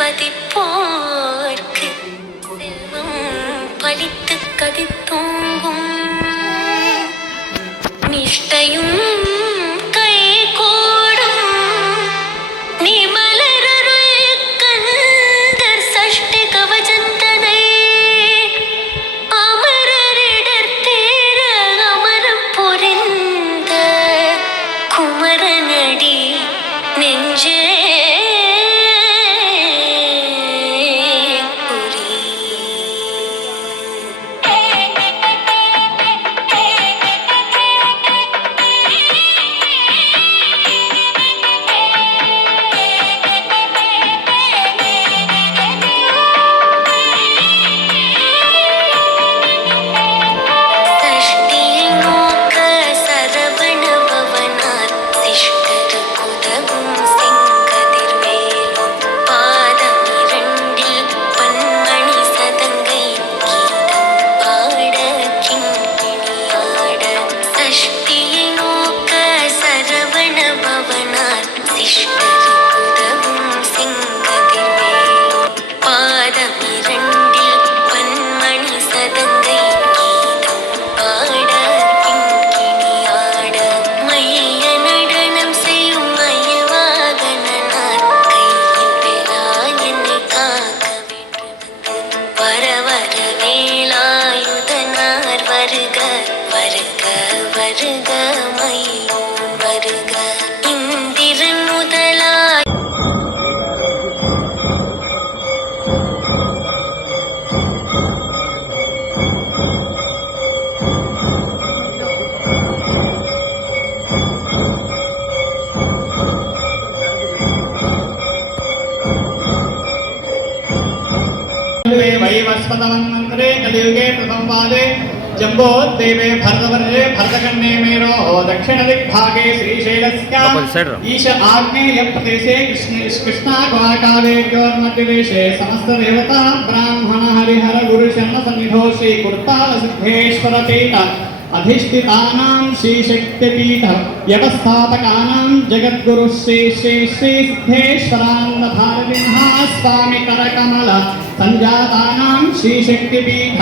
பதிப்போர்க்கு செல்வம் பலித்து கதி தோங்கும் நிஷ்டையும் वैवस्वतमन्वन्तरे कलियुगे प्रथमपादे जम्बोद्वीपे भरतवर्षे भरतकन्ये मेरो दक्षिणदिग्भागे श्रीशैलस्य ईश आग्नेयप्रदेशे कृष्णागवाकावेर्योर्मध्यदेशे समस्तदेवता ब्राह्मण हरिहर गुरुशरणसन्निधौ श्रीकुर्तालसिद्धेश्वरपीठ अधिष्ठितानां श्रीशक्तिपीठ व्यवस्थापकानां जगद्गुरु श्री श्री श्री सिद्धेश्वरानंद भारती महास्वामी करकमल संजातानां श्रीशक्तिपीठ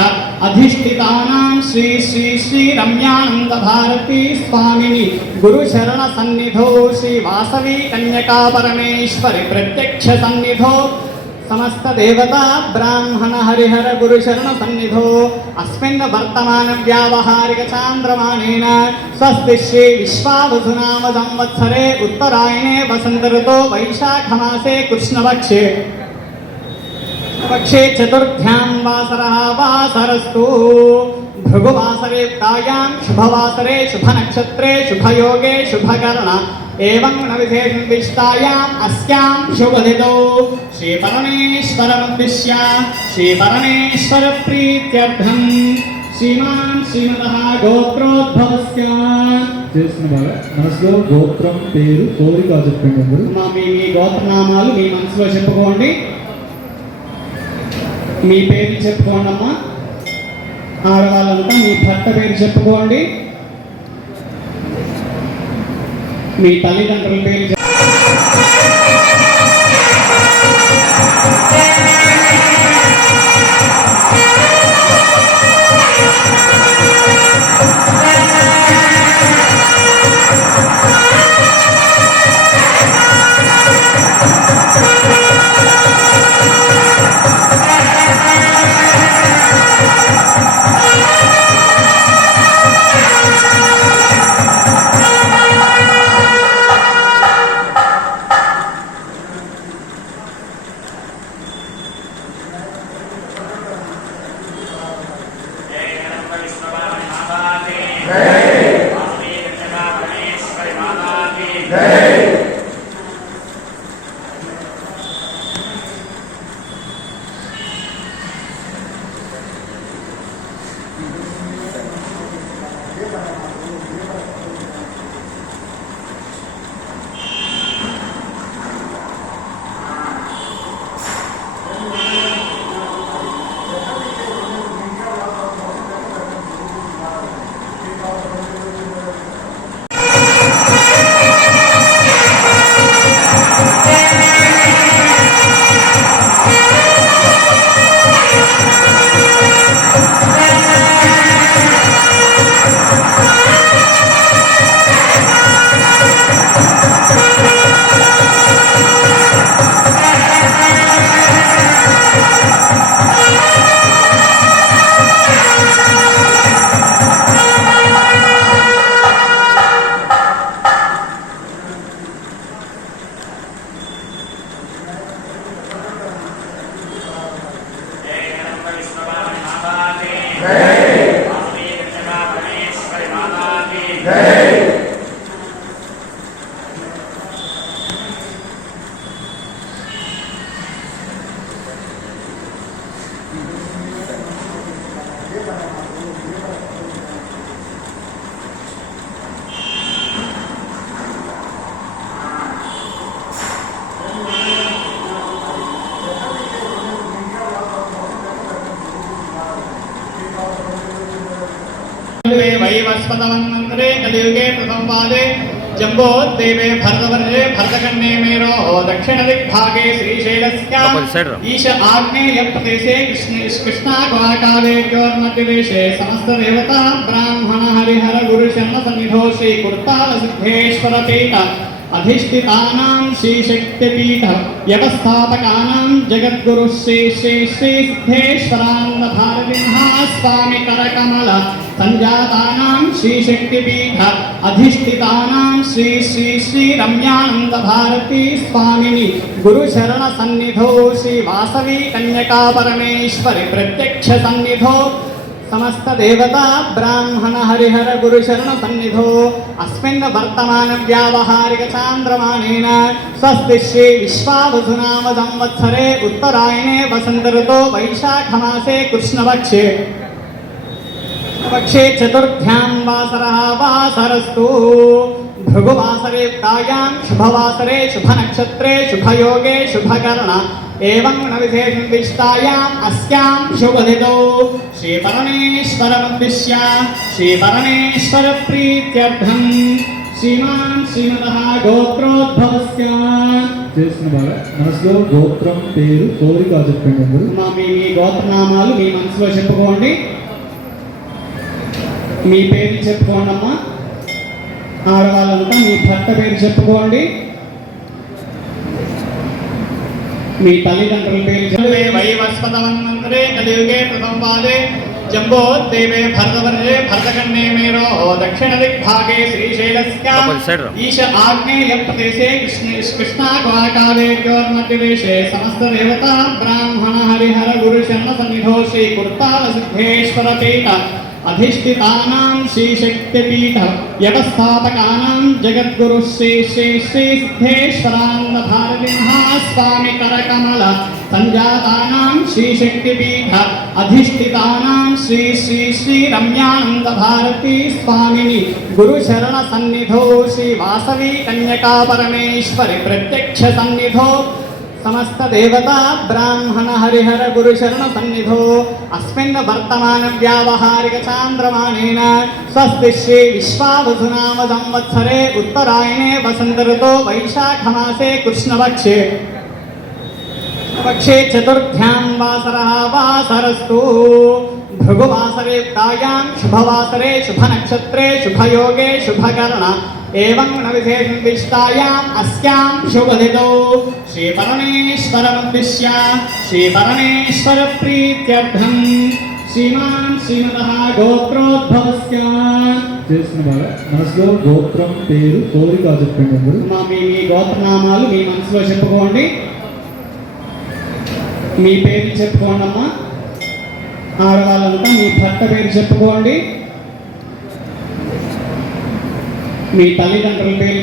अधिष्ठितानां श्री श्री श्री रम्यानंद भारती स्वामिनी गुरुशरण सन्निधौ श्री वासवी कन्यका परमेश्वरी प्रत्यक्ष सन्निधौ समस्त देवता ब्राह्मण हरिहर गुरुशरण सन्निधो अस्मिन् वर्तमान व्यावहारिक चांद्रमानेन स्वस्ति श्री विश्वावसुनाम संवत्सरे उत्तरायणे वसंत ऋतो वैशाख मासे कृष्णपक्षे चतुर्थ्यां वासरः वासरस्तु भृगुवासरे युक्तायां शुभवासरे शुभनक्षत्रे शुभयोगे शुभकर्ण एवं विशेषविष्टायाम् अस्यां शुभदिनौ श्रीपरमेश्वरमुद्दिश्य श्रीपरमेश्वरप्रीत्यर्थं श्रीमान् श्रीमतः गोत्रोद्भवस्य మనసులో గోత్రం పేరు కోరిక చెప్పండి. మీ గోత్రనామాలు మీ మనసులో చెప్పుకోండి. మీ పేరు చెప్పుకోండి అమ్మా. ఆడవాళ్ళంతా మీ భర్త పేరు చెప్పుకోండి. మీ తల్లిదండ్రుల పేరు वैवस्वतमन्वन्तरे कलियुगे प्रथमपादे जम्बोद्देवे भरतवर्षे भरतकन्ये मेरो दक्षिणदिग्भागे श्रीशैलस्य ईश आग्नेयप्रदेशे कृष्णाकावेर्योर्मध्यदेशे समस्तदेवता ब्राह्मण हरिहर गुरुशरणसन्निधौ श्रीकुर्तालसिद्धेश्वरपीठ अधिष्ठितानां श्रीशक्तिपीठ व्यवस्थापकानां जगद्गुरु श्री श्री श्री सिद्धेश्वरानंद भारती महास्वामी करकमल संजातानां श्रीशक्तिपीठ अधिष्ठितानां श्री श्री श्री रम्यानंद भारती स्वामिनि गुरुशरण सन्निधौ श्री वासवी कन्यका परमेश्वरी प्रत्यक्ष सन्निधौ समस्त देवता ब्राह्मण हरिहर गुरुशरण सन्निधो अस्मिन् वर्तमान व्यावहारिक चांद्रमानेन स्वस्ति श्री विश्वावसुनाम संवत्सरे उत्तरायणे वसंत ऋतो वैशाख मासे कृष्णपक्षे चतुर्थ्यां वासरः वासरस्तु भृगुवासरे युक्तायां शुभवासरे शुभनक्षत्रे शुभयोगे शुभकर्ण एवं विशेषविष्टायाम् अस्यां शुभदिनौ श्रीपरमेश्वरमुद्दिश्य श्रीपरमेश्वरप्रीत्यर्थं श्रीमान् श्रीमतः गोत्रोद्भवस्य చేసిన బాగా మనసులో గోత్రం పేరు కోరిక చెప్పండి అందరూ. మీ గోత్రనామాలు మీ మనసులో చెప్పుకోండి. మీ పేరు చెప్పుకోండి అమ్మా. ఆడవాళ్ళంతా మీ భర్త పేరు చెప్పుకోండి. మీ తల్లిదండ్రుల పేరు वैवस्वतमन्वन्तरे कलियुगे प्रथमपादे जम्बोद्देवे भरतवर्षे भरतकन्ये मेरो दक्षिणदिग्भागे श्रीशैलस्य ईश आग्नेयप्रदेशे कृष्णाकावेर्योर्मध्यदेशे समस्तदेवता ब्राह्मण हरिहर गुरुशरणसन्निधौ श्रीकुर्तालसिद्धेश्वरपीठ अधिष्ठितानां श्रीशक्तिपीठ व्यवस्थापकानां जगद्गुरु श्री श्री श्री सिद्धेश्वरानंद भारती महास्वामी करकमल संजातानां श्रीशक्तिपीठ अधिष्ठितानां श्री श्री श्री रम्यानंद भारती स्वामिनि गुरुशरण सन्निधौ श्री वासवी कन्यका परमेश्वरी प्रत्यक्ष सन्निधौ समस्त देवता ब्राह्मण हरिहर गुरुशरण सन्निधौ अस्मिन् वर्तमान व्यावहारिक चांद्रमानेन स्वस्ति श्री विश्वावसुनाम संवत्सरे उत्तरायणे वसंत ऋतो वैशाख मासे कृष्णपक्षे चतुर्थ्यां वासरः वासरस्तु भृगुवासरे युक्तायां शुभवासरे शुभनक्षत्रे शुभयोगे शुभकर्ण एवं विशेषविष्टायाम् अस्यां शुभदिनौ श्रीपरमेश्वरमुद्दिश्य श्रीपरमेश्वरप्रीत्यर्थं श्रीमान् श्रीमतः गोत्रोद्भवस्य చేసిన బాగా మనసులో గోత్రం పేరు కోరిక చెప్పండి అందరూ. మీ గోత్రనామాలు మీ మనసులో చెప్పుకోండి. మీ పేరు చెప్పుకోండి అమ్మా. ఆడవాళ్ళంతా మీ భర్త పేరు చెప్పుకోండి. మీ తల్లిదండ్రుల పేరు